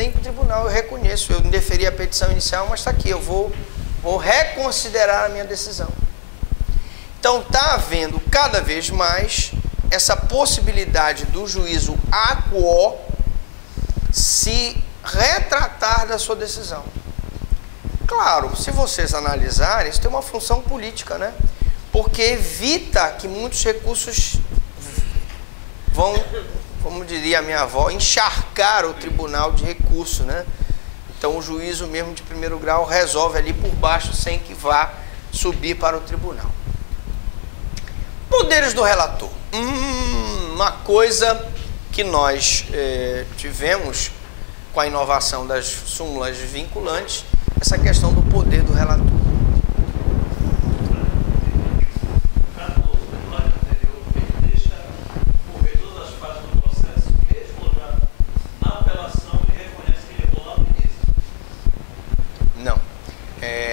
nem para o tribunal, eu reconheço, eu indeferi a petição inicial, mas está aqui, eu vou reconsiderar a minha decisão. Então está havendo cada vez mais essa possibilidade do juízo acuó se retratar da sua decisão. Claro, se vocês analisarem, isso tem uma função política, né? Porque evita que muitos recursos vão, como diria a minha avó, encharcar o tribunal de recurso, né? Então o juízo mesmo de primeiro grau resolve ali por baixo sem que vá subir para o tribunal. Poderes do relator. Uma coisa que nós tivemos com a inovação das súmulas vinculantes, essa questão do poder do relator.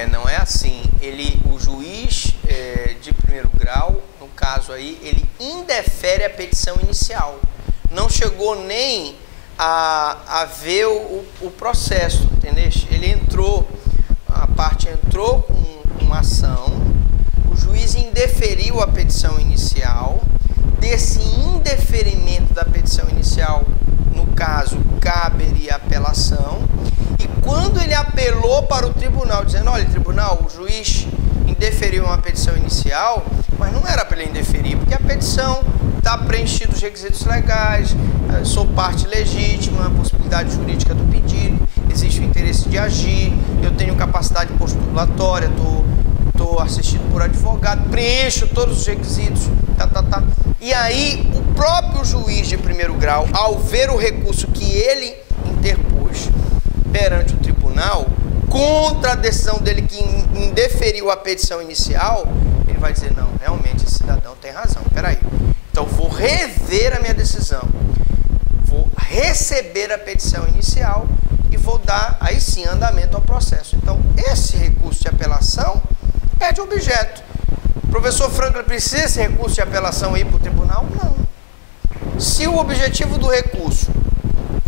Não é assim. O juiz de primeiro grau, no caso aí, ele indefere a petição inicial. Não chegou nem a ver o processo, entendeu? Ele entrou, a parte entrou com uma ação, o juiz indeferiu a petição inicial, desse indeferimento da petição inicial, no caso, caberia apelação, e quando ele apelou para o tribunal, dizendo, olha, tribunal, o juiz indeferiu uma petição inicial, mas não era para ele indeferir, porque a petição está preenchida os requisitos legais, sou parte legítima, a possibilidade jurídica do pedido, existe o interesse de agir, eu tenho capacidade postulatória, estou assistido por advogado, preencho todos os requisitos, E aí, o próprio juiz de primeiro grau, ao ver o recurso que ele interpôs perante o tribunal, contra a decisão dele que indeferiu a petição inicial, ele vai dizer, não, realmente esse cidadão tem razão, peraí. Então, vou rever a minha decisão, vou receber a petição inicial e vou dar, aí sim, andamento ao processo. Então, esse recurso de apelação é de objeto. Professor Franklin, precisa esse recurso de apelação ir para o tribunal? Não. Se o objetivo do recurso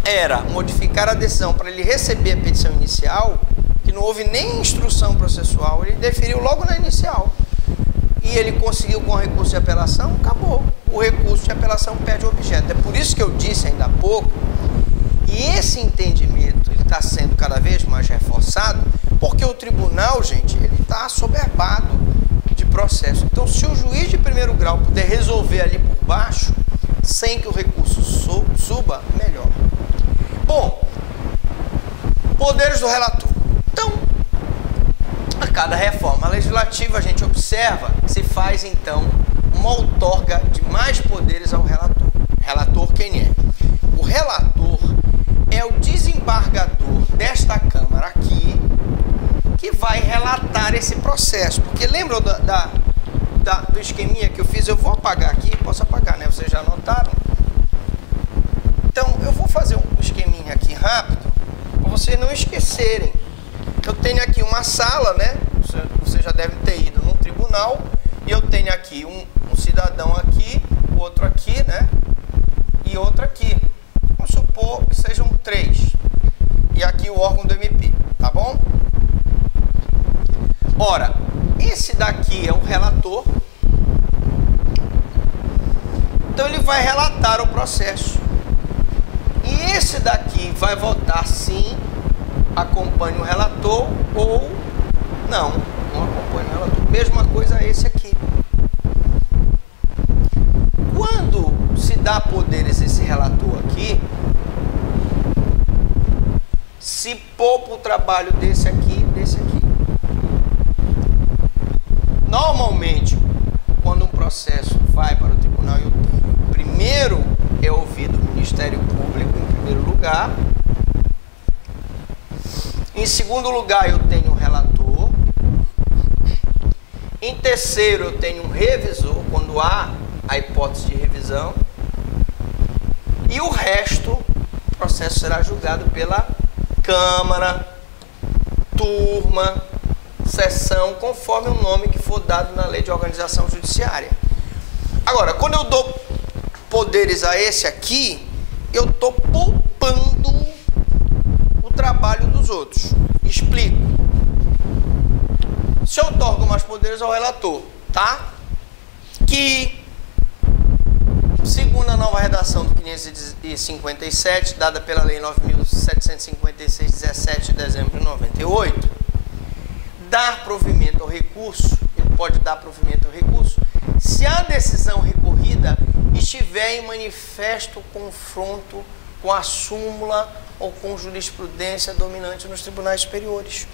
era modificar a decisão para ele receber a petição inicial, que não houve nem instrução processual, ele deferiu logo na inicial. E ele conseguiu com o recurso de apelação, acabou. O recurso de apelação perde o objeto. É por isso que eu disse ainda há pouco, e esse entendimento está sendo cada vez mais reforçado, porque o tribunal, gente, ele está assoberbado de processo. Então, se o juiz de primeiro grau puder resolver ali por baixo, sem que o recurso suba, melhor. Bom, poderes do relator. Então, a cada reforma legislativa, a gente observa que se faz, então, uma outorga de mais poderes ao relator. Relator quem é? O relator é o desembargador desta Câmara aqui, que vai relatar esse processo. Porque lembram do esqueminha que eu fiz? Eu vou apagar aqui, posso apagar, né? Vocês já anotaram? Então, eu vou fazer um esqueminha aqui rápido, para vocês não esquecerem. Eu tenho aqui uma sala, né? Você já deve ter ido num tribunal, e eu tenho aqui um cidadão aqui, outro aqui, né? E outro aqui. Vamos supor que sejam 3. E aqui o órgão do MP, tá bom? Ora, esse daqui é o relator. Então ele vai relatar o processo. E esse daqui vai votar sim, acompanha o relator, ou não acompanha o relator. Mesma coisa esse aqui. Quando se dá poderes a esse relator aqui, se poupa o trabalho desse aqui, desse aqui. Normalmente, quando um processo vai para o tribunal, eu tenho, primeiro é ouvido o Ministério Público, em primeiro lugar. Em segundo lugar, eu tenho um relator. Em terceiro, eu tenho um revisor, quando há a hipótese de revisão. E o resto, o processo será julgado pela Câmara, turma, sessão, conforme o nome que for dado na Lei de Organização Judiciária. Agora, quando eu dou poderes a esse aqui, eu estou poupando dos outros. Explico. Se outorgo mais poderes ao relator, tá? Que, segundo a nova redação do 557, dada pela Lei 9.756, 17 de dezembro de 98, dar provimento ao recurso, ele pode dar provimento ao recurso, se a decisão recorrida estiver em manifesto confronto com a súmula ou com jurisprudência dominante nos tribunais superiores.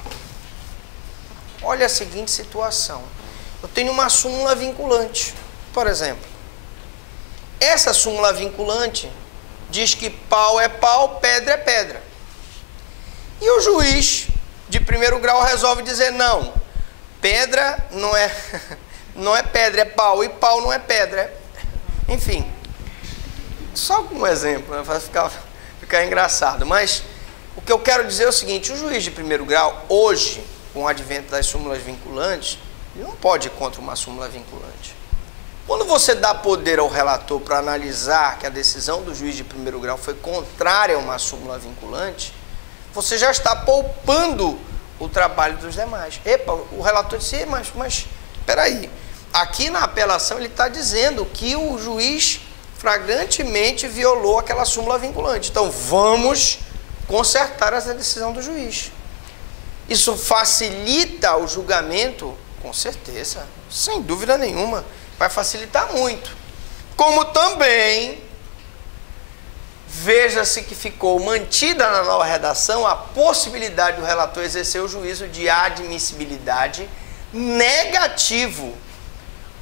Olha a seguinte situação. Eu tenho uma súmula vinculante, por exemplo. Essa súmula vinculante diz que pau é pau, pedra é pedra. E o juiz de primeiro grau resolve dizer não, pedra não é pedra, é pau, e pau não é pedra. Enfim, só um exemplo, né, para ficar engraçado. Mas o que eu quero dizer é o seguinte: o juiz de primeiro grau, hoje, com o advento das súmulas vinculantes, ele não pode ir contra uma súmula vinculante. Quando você dá poder ao relator para analisar que a decisão do juiz de primeiro grau foi contrária a uma súmula vinculante, você já está poupando o trabalho dos demais. Epa, o relator disse, mas espera aí. Aqui na apelação ele está dizendo que o juiz flagrantemente violou aquela súmula vinculante. Então vamos consertar essa decisão do juiz. Isso facilita o julgamento? Com certeza, sem dúvida nenhuma. Vai facilitar muito. Como também, veja-se que ficou mantida na nova redação a possibilidade do relator exercer o juízo de admissibilidade negativo.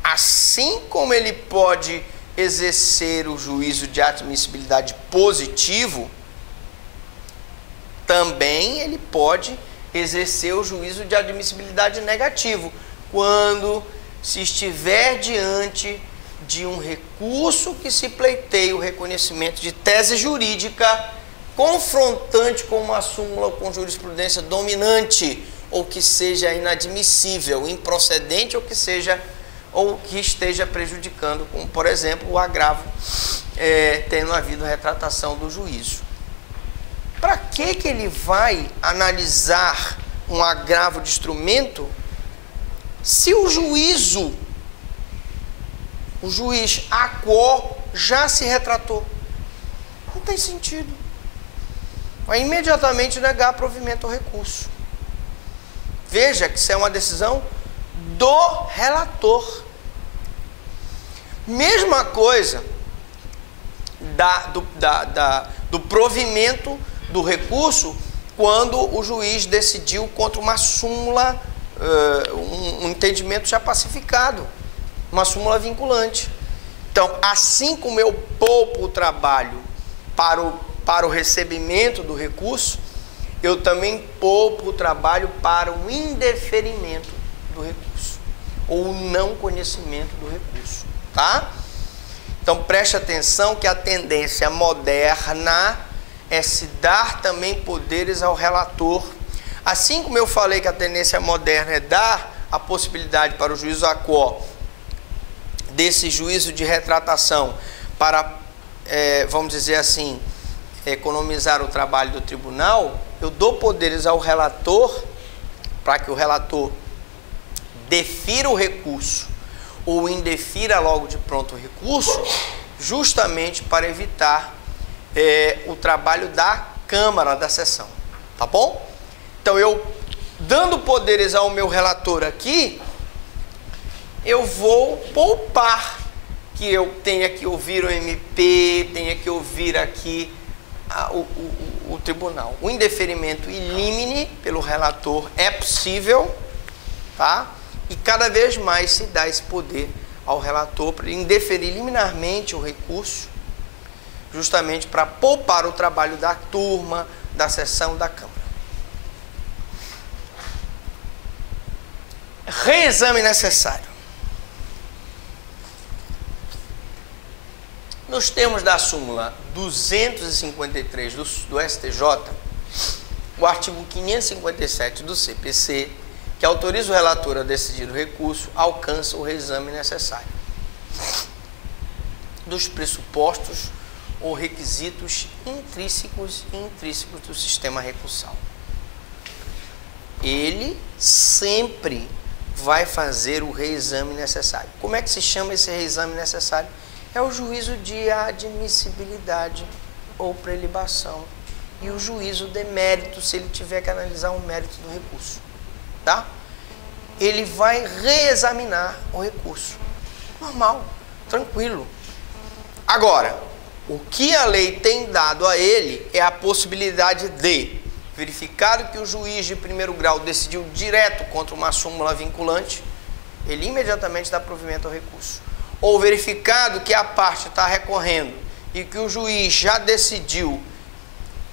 Assim como ele pode exercer o juízo de admissibilidade positivo, também ele pode exercer o juízo de admissibilidade negativo, quando se estiver diante de um recurso que se pleiteia o reconhecimento de tese jurídica confrontante com uma súmula ou com jurisprudência dominante, ou que seja inadmissível, improcedente, ou que esteja prejudicando, como por exemplo o agravo tendo havido retratação do juízo. Para que ele vai analisar um agravo de instrumento se o juiz aquo já se retratou? Não tem sentido. Vai imediatamente negar provimento ao recurso. Veja que isso é uma decisão do relator. Mesma coisa do provimento do recurso quando o juiz decidiu contra uma súmula, um entendimento já pacificado, uma súmula vinculante. Então, assim como eu poupo o trabalho para o recebimento do recurso, eu também poupo o trabalho para o indeferimento do recurso, ou o não conhecimento do recurso, tá? Então, preste atenção que a tendência moderna é se dar também poderes ao relator. Assim como eu falei que a tendência moderna é dar a possibilidade para o juízo aquo desse juízo de retratação para, vamos dizer assim, economizar o trabalho do tribunal, eu dou poderes ao relator para que o relator defira o recurso ou indefira logo de pronto o recurso, justamente para evitar o trabalho da Câmara, da sessão, tá bom? Então, eu dando poderes ao meu relator aqui, eu vou poupar que eu tenha que ouvir o MP, tenha que ouvir aqui o tribunal. O indeferimento in limine pelo relator é possível, tá? E cada vez mais se dá esse poder ao relator para indeferir liminarmente o recurso, justamente para poupar o trabalho da turma, da sessão, da Câmara. Reexame necessário. Nos termos da súmula 253 do STJ, o artigo 557 do CPC, que autoriza o relator a decidir o recurso, alcança o reexame necessário dos pressupostos ou requisitos intrínsecos e intrínsecos do sistema recursal. ele sempre vai fazer o reexame necessário. Como é que se chama esse reexame necessário? É o juízo de admissibilidade ou prelibação e o juízo de mérito, se ele tiver que analisar o mérito do recurso, tá? Ele vai reexaminar o recurso. Normal, tranquilo. Agora, o que a lei tem dado a ele é a possibilidade de, verificado que o juiz de primeiro grau decidiu direto contra uma súmula vinculante, ele imediatamente dá provimento ao recurso. Ou verificado que a parte está recorrendo e que o juiz já decidiu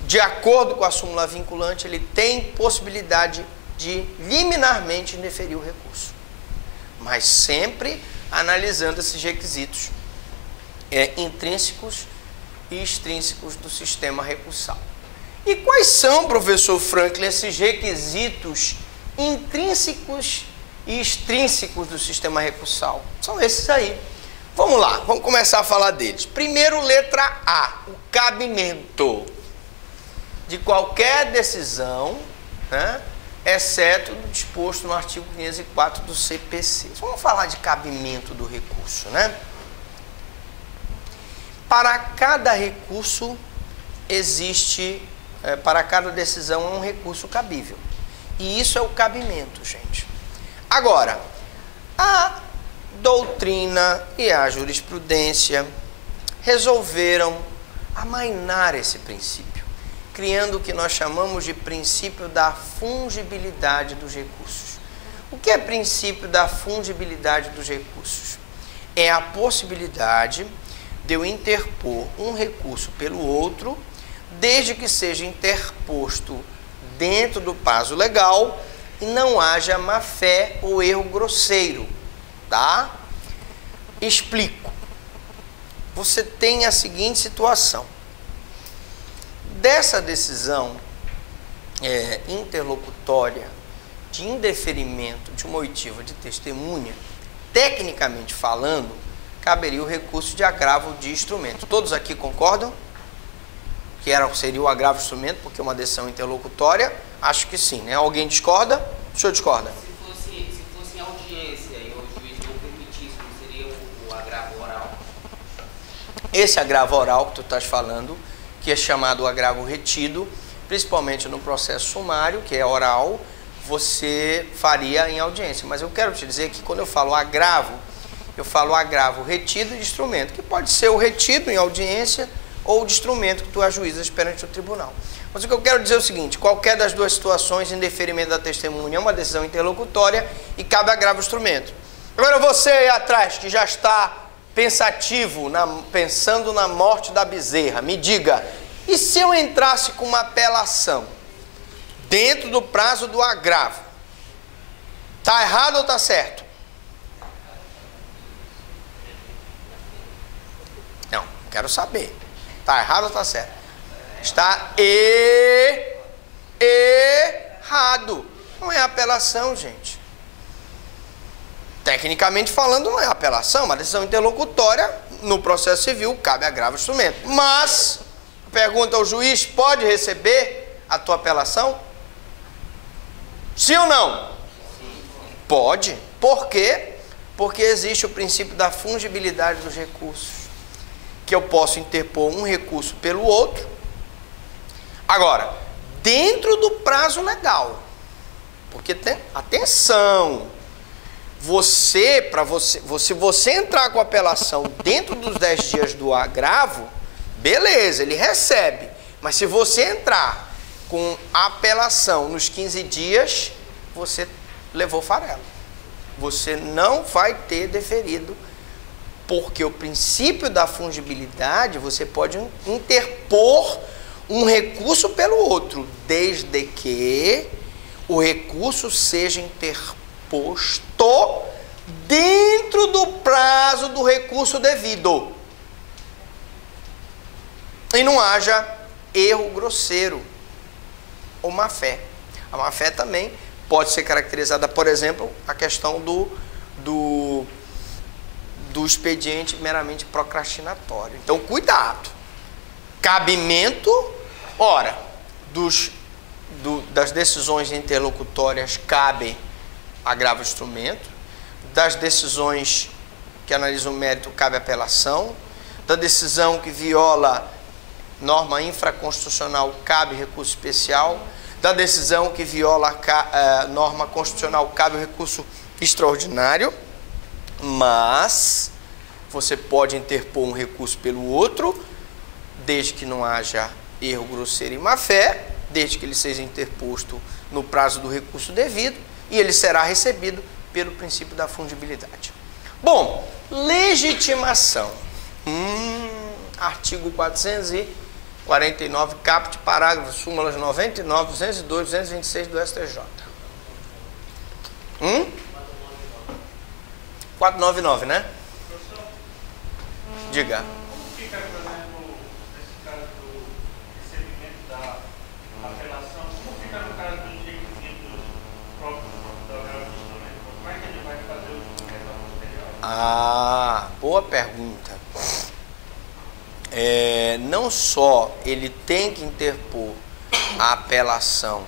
de acordo com a súmula vinculante, ele tem possibilidade de liminarmente indeferir o recurso. Mas sempre analisando esses requisitos intrínsecos e extrínsecos do sistema recursal. E quais são, professor Franklin, esses requisitos intrínsecos e extrínsecos do sistema recursal? São esses aí. Vamos lá, vamos começar a falar deles. Primeiro, letra A, o cabimento de qualquer decisão, né, exceto o disposto no artigo 504 do CPC. Vamos falar de cabimento do recurso, né? Para cada recurso existe, para cada decisão é um recurso cabível. E isso é o cabimento, gente. Agora, a doutrina e a jurisprudência resolveram amainar esse princípio, criando o que nós chamamos de princípio da fungibilidade dos recursos. O que é princípio da fungibilidade dos recursos? É a possibilidade de eu interpor um recurso pelo outro, desde que seja interposto dentro do prazo legal e não haja má-fé ou erro grosseiro, tá? Explico. Você tem a seguinte situação. Dessa decisão interlocutória de indeferimento de uma oitiva de testemunha, tecnicamente falando, caberia o recurso de agravo de instrumento. Todos aqui concordam? Que seria o agravo de instrumento, porque é uma decisão interlocutória? Acho que sim, né? Alguém discorda? O senhor discorda? Se fosse em audiência e o juiz não permitisse, não seria o agravo oral? Esse agravo oral que tu estás falando, que é chamado agravo retido, principalmente no processo sumário, que é oral, você faria em audiência. Mas eu quero te dizer que quando eu falo agravo, eu falo agravo retido de instrumento, que pode ser o retido em audiência ou de instrumento que tu ajuizas perante o tribunal. Mas o que eu quero dizer é o seguinte: qualquer das duas situações, indeferimento da testemunha, é uma decisão interlocutória e cabe agravo de instrumento. Agora você aí atrás, que já está pensativo, pensando na morte da bezerra, me diga, e se eu entrasse com uma apelação dentro do prazo do agravo? Está errado ou está certo? Não, quero saber. Está errado ou está certo? Está errado. Não é apelação, gente. Tecnicamente falando, não é apelação, uma decisão interlocutória no processo civil cabe agravo de instrumento. Mas, pergunta ao juiz, pode receber a tua apelação? Sim ou não? Pode. Por quê? Porque existe o princípio da fungibilidade dos recursos, que eu posso interpor um recurso pelo outro. Agora, dentro do prazo legal, porque tem, atenção, se você entrar com apelação dentro dos 10 dias do agravo, beleza, ele recebe. Mas se você entrar com apelação nos 15 dias, você levou farelo. Você não vai ter deferido, porque o princípio da fungibilidade, você pode interpor um recurso pelo outro, desde que o recurso seja interposto dentro do prazo do recurso devido e não haja erro grosseiro ou má-fé. A má-fé também pode ser caracterizada, por exemplo, a questão do expediente meramente procrastinatório. Então, cuidado. Cabimento, ora, dos das decisões interlocutórias cabe agravo instrumento, das decisões que analisam o mérito cabe apelação, da decisão que viola norma infraconstitucional cabe recurso especial, da decisão que viola norma constitucional cabe o recurso extraordinário, mas você pode interpor um recurso pelo outro, desde que não haja erro grosseiro e má-fé, desde que ele seja interposto no prazo do recurso devido, e ele será recebido pelo princípio da fungibilidade. Bom, legitimação. Artigo 449, caput, parágrafo, súmulas 99, 202, 226 do STJ. 499, né? Diga. Como fica, por exemplo, nesse caso do recebimento da apelação, como fica no caso dos requisitos próprios do agravo de instrumento? Como é que ele vai fazer o julgamento a posteriori? Ah, boa pergunta. Não só ele tem que interpor a apelação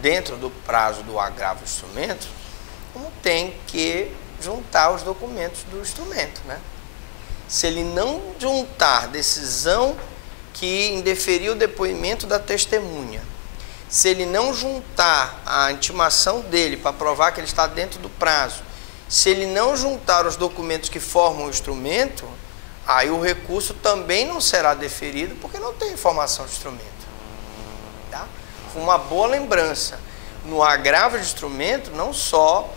dentro do prazo do agravo do instrumento, como tem que juntar os documentos do instrumento, né? Se ele não juntar decisão que indeferiu o depoimento da testemunha, se ele não juntar a intimação dele para provar que ele está dentro do prazo, se ele não juntar os documentos que formam o instrumento, aí o recurso também não será deferido, porque não tem informação de instrumento. Tá? Uma boa lembrança, no agravo de instrumento, não só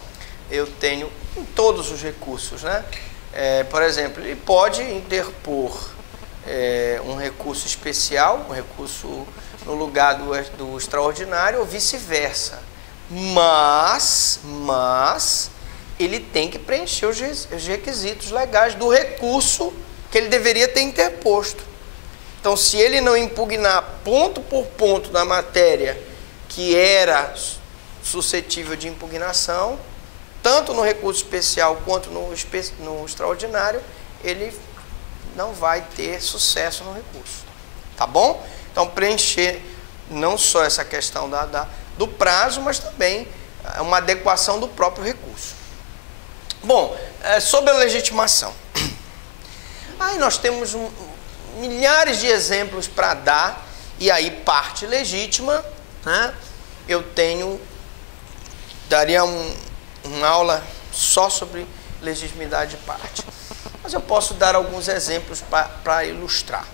eu tenho em todos os recursos, né? Por exemplo, ele pode interpor um recurso especial, um recurso no lugar do extraordinário ou vice-versa. Mas ele tem que preencher os requisitos legais do recurso que ele deveria ter interposto. Então, se ele não impugnar ponto por ponto da matéria que era suscetível de impugnação, tanto no recurso especial quanto no extraordinário, ele não vai ter sucesso no recurso. Tá bom? Então, preencher não só essa questão do prazo, mas também uma adequação do próprio recurso. Bom, sobre a legitimação. Aí nós temos milhares de exemplos para dar, e aí parte legítima, né? Eu daria uma aula só sobre legitimidade de parte. Mas eu posso dar alguns exemplos para ilustrar.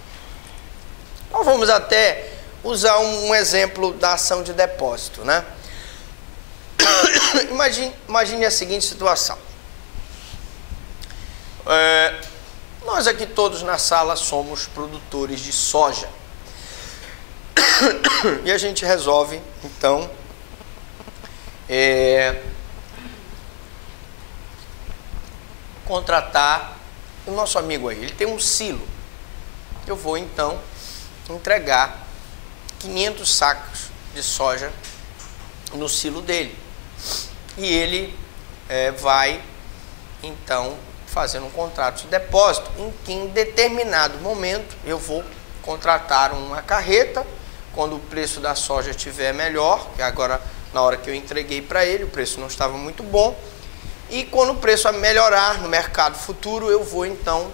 Então vamos até usar um exemplo da ação de depósito, né? Imagine a seguinte situação. Nós aqui todos na sala somos produtores de soja. E a gente resolve, então, contratar o nosso amigo aí. Ele tem um silo. Eu vou, então, entregar 500 sacos de soja no silo dele. E ele vai, então, fazendo um contrato de depósito em que, em determinado momento, eu vou contratar uma carreta, quando o preço da soja estiver melhor, que agora, na hora que eu entreguei para ele, o preço não estava muito bom, e quando o preço melhorar no mercado futuro, eu vou, então,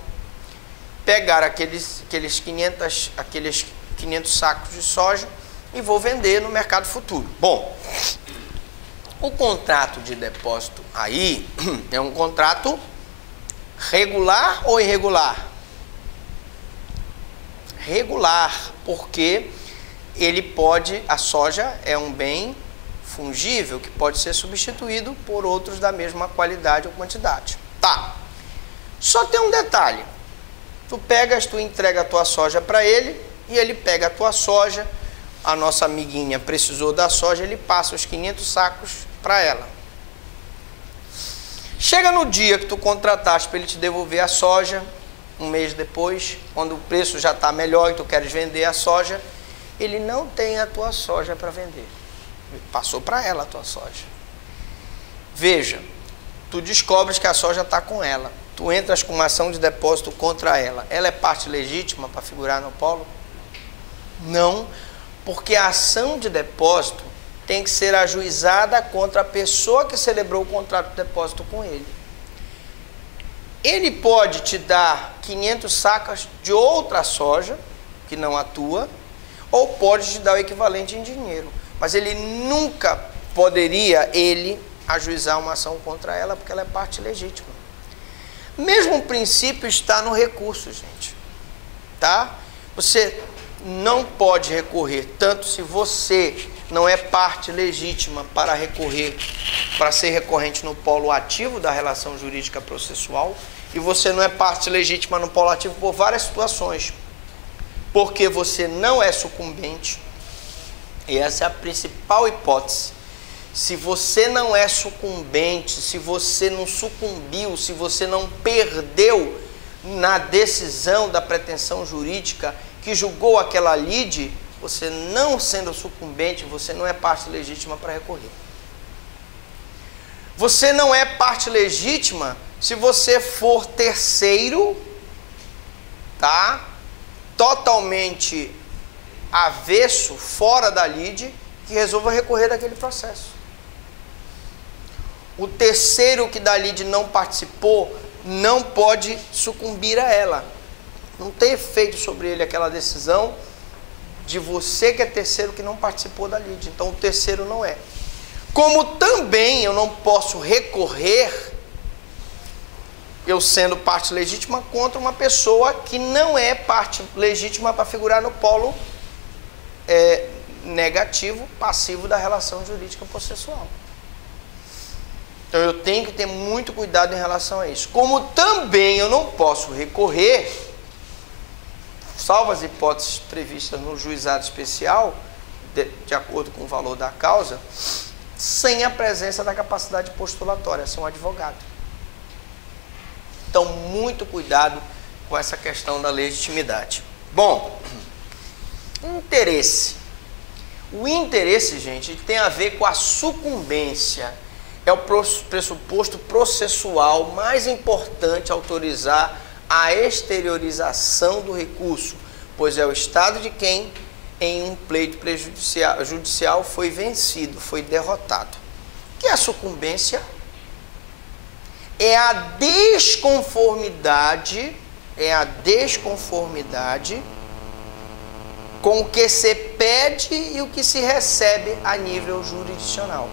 pegar aqueles 500 sacos de soja e vou vender no mercado futuro. Bom, o contrato de depósito aí é um contrato regular ou irregular? Regular, porque a soja é um bem fungível que pode ser substituído por outros da mesma qualidade ou quantidade. Tá. Só tem um detalhe. Tu entrega a tua soja para ele e ele pega a tua soja. A nossa amiguinha precisou da soja, ele passa os 500 sacos para ela. Chega no dia que tu contrataste para ele te devolver a soja, um mês depois, quando o preço já está melhor e tu queres vender a soja, ele não tem a tua soja para vender. Passou para ela a tua soja. Veja, tu descobres que a soja está com ela. Tu entras com uma ação de depósito contra ela. Ela é parte legítima para figurar no polo? Não, porque a ação de depósito tem que ser ajuizada contra a pessoa que celebrou o contrato de depósito com ele. Ele pode te dar 500 sacas de outra soja, que não atua, ou pode te dar o equivalente em dinheiro. Mas ele nunca poderia, ajuizar uma ação contra ela, porque ela é parte legítima. Mesmo princípio está no recurso, gente. Tá? Você não pode recorrer, tanto se você não é parte legítima para recorrer, para ser recorrente no polo ativo da relação jurídica processual, e você não é parte legítima no polo ativo por várias situações. Porque você não é sucumbente, e essa é a principal hipótese. Se você não é sucumbente, se você não sucumbiu, se você não perdeu na decisão da pretensão jurídica que julgou aquela lide, você não sendo sucumbente, você não é parte legítima para recorrer. Você não é parte legítima se você for terceiro, tá? Totalmente avesso, fora da lide, que resolva recorrer daquele processo. O terceiro que da lide não participou não pode sucumbir a ela. Não tem efeito sobre ele aquela decisão de você que é terceiro que não participou da lide. Então o terceiro não é. Como também eu não posso recorrer, eu sendo parte legítima, contra uma pessoa que não é parte legítima para figurar no polo negativo, passivo da relação jurídica processual. Então eu tenho que ter muito cuidado em relação a isso. Como também eu não posso recorrer, salvo as hipóteses previstas no juizado especial, de acordo com o valor da causa, sem a presença da capacidade postulatória, sem um advogado. Então, muito cuidado com essa questão da legitimidade. Bom, interesse. O interesse, gente, tem a ver com a sucumbência. É o pressuposto processual mais importante a autorizar a exteriorização do recurso, pois é o estado de quem, em um pleito judicial, foi vencido, foi derrotado. O que é a sucumbência? É a desconformidade com o que se pede e o que se recebe a nível jurisdicional.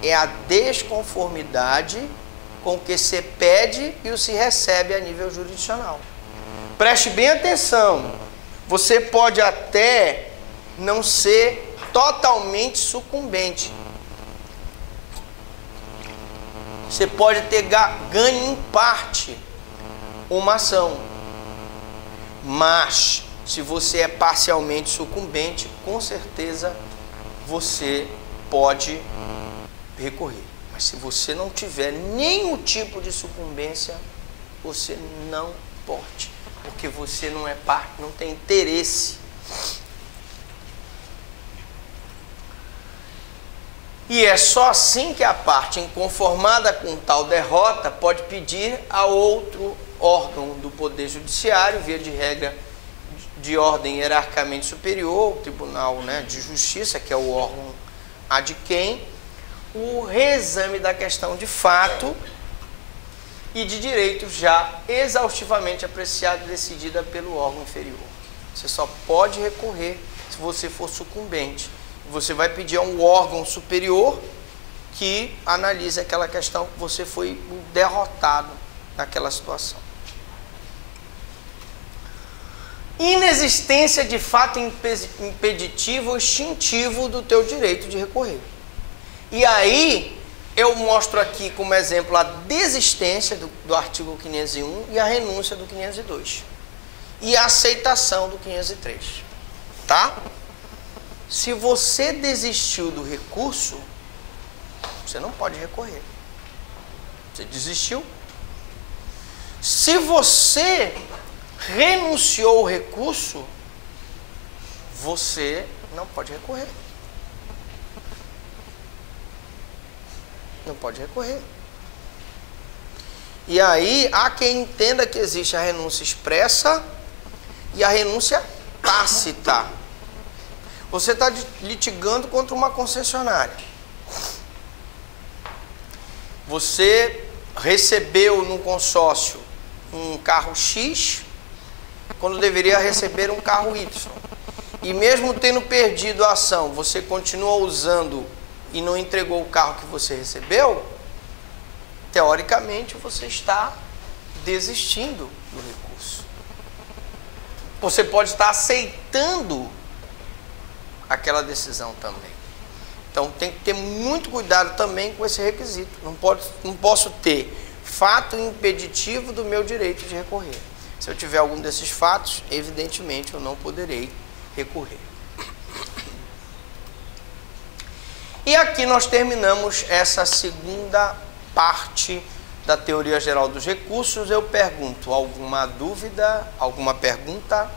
É a desconformidade com o que se pede e o que se recebe a nível jurisdicional. Preste bem atenção. Você pode até não ser totalmente sucumbente. Você pode ter ganho em parte uma ação. Mas, se você é parcialmente sucumbente, com certeza você pode recorrer. Mas se você não tiver nenhum tipo de sucumbência, você não pode. Porque você não é parte, não tem interesse. E é só assim que a parte inconformada com tal derrota pode pedir a outro órgão do Poder Judiciário, via de regra de ordem hierarquicamente superior, o Tribunal, de Justiça, que é o órgão ad quem, o reexame da questão de fato e de direito já exaustivamente apreciada e decidida pelo órgão inferior. Você só pode recorrer se você for sucumbente. Você vai pedir a um órgão superior que analise aquela questão que você foi derrotado naquela situação. Inexistência de fato impeditivo ou extintivo do teu direito de recorrer. E aí, eu mostro aqui como exemplo a desistência do artigo 501 e a renúncia do 502. E a aceitação do 503. Tá? Se você desistiu do recurso, você não pode recorrer. Você desistiu. Se você renunciou ao recurso, você não pode recorrer. Não pode recorrer. E aí, há quem entenda que existe a renúncia expressa e a renúncia tácita. Você está litigando contra uma concessionária. Você recebeu no consórcio um carro X, quando deveria receber um carro Y. E mesmo tendo perdido a ação, você continua usando e não entregou o carro que você recebeu, teoricamente você está desistindo do recurso. Você pode estar aceitando aquela decisão também. Então tem que ter muito cuidado também com esse requisito. Não posso ter fato impeditivo do meu direito de recorrer. Se eu tiver algum desses fatos, evidentemente eu não poderei recorrer. E aqui nós terminamos essa segunda parte da teoria geral dos recursos. Eu pergunto, alguma dúvida, alguma pergunta?